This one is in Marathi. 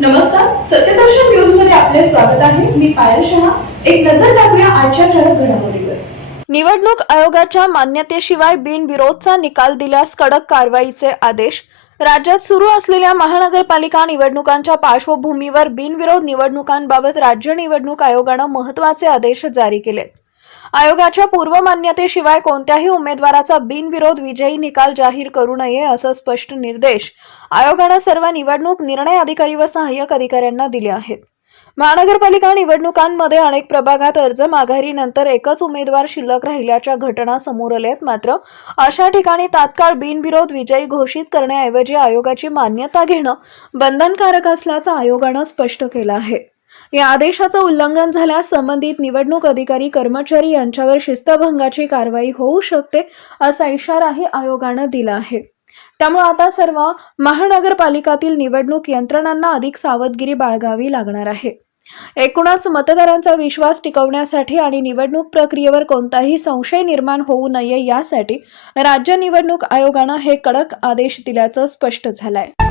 नमस्कार, सत्यदर्शन न्यूज मध्ये आपले स्वागत आहे. मी पायल शहा. एक नजर टाकूया आजच्या ठळक घडामोडीवर. निवडणूक आयोगाच्या मान्यतेशिवाय बिनविरोधचा निकाल दिल्यास कडक कारवाईचे आदेश. राज्यात सुरू असलेल्या महानगरपालिका निवडणुकांच्या पार्श्वभूमीवर बिनविरोध निवडणुकांबाबत राज्य निवडणूक आयोगानं महत्त्वाचे आदेश जारी केले. आयोगाच्या पूर्वमान्यतेशिवाय कोणत्याही उमेदवाराचा बिनविरोध विजयी निकाल जाहीर करू नये असं स्पष्ट निर्देश आयोगानं सर्व निवडणूक निर्णय अधिकारी व सहाय्यक अधिकाऱ्यांना दिले आहेत. महानगरपालिका निवडणुकांमध्ये अनेक प्रभागात अर्ज माघारीनंतर एकच उमेदवार शिल्लक राहिल्याच्या घटना समोर आल्यात. मात्र अशा ठिकाणी तात्काळ बिनविरोध विजयी घोषित करण्याऐवजी आयोगाची मान्यता घेणं बंधनकारक असल्याचं आयोगानं स्पष्ट केलं आहे. या आदेशाचं उल्लंघन झाल्यास संबंधित निवडणूक अधिकारी कर्मचारी यांच्यावर शिस्तभंगाची कारवाई होऊ शकते असा इशाराही आयोगानं दिला आहे. त्यामुळे आता सर्व महानगरपालिकातील निवडणूक यंत्रणांना अधिक सावधगिरी बाळगावी लागणार आहे. एकूणच मतदारांचा विश्वास टिकवण्यासाठी आणि निवडणूक प्रक्रियेवर कोणताही संशय निर्माण होऊ नये यासाठी राज्य निवडणूक आयोगानं हे कडक आदेश दिल्याचं स्पष्ट झालंय.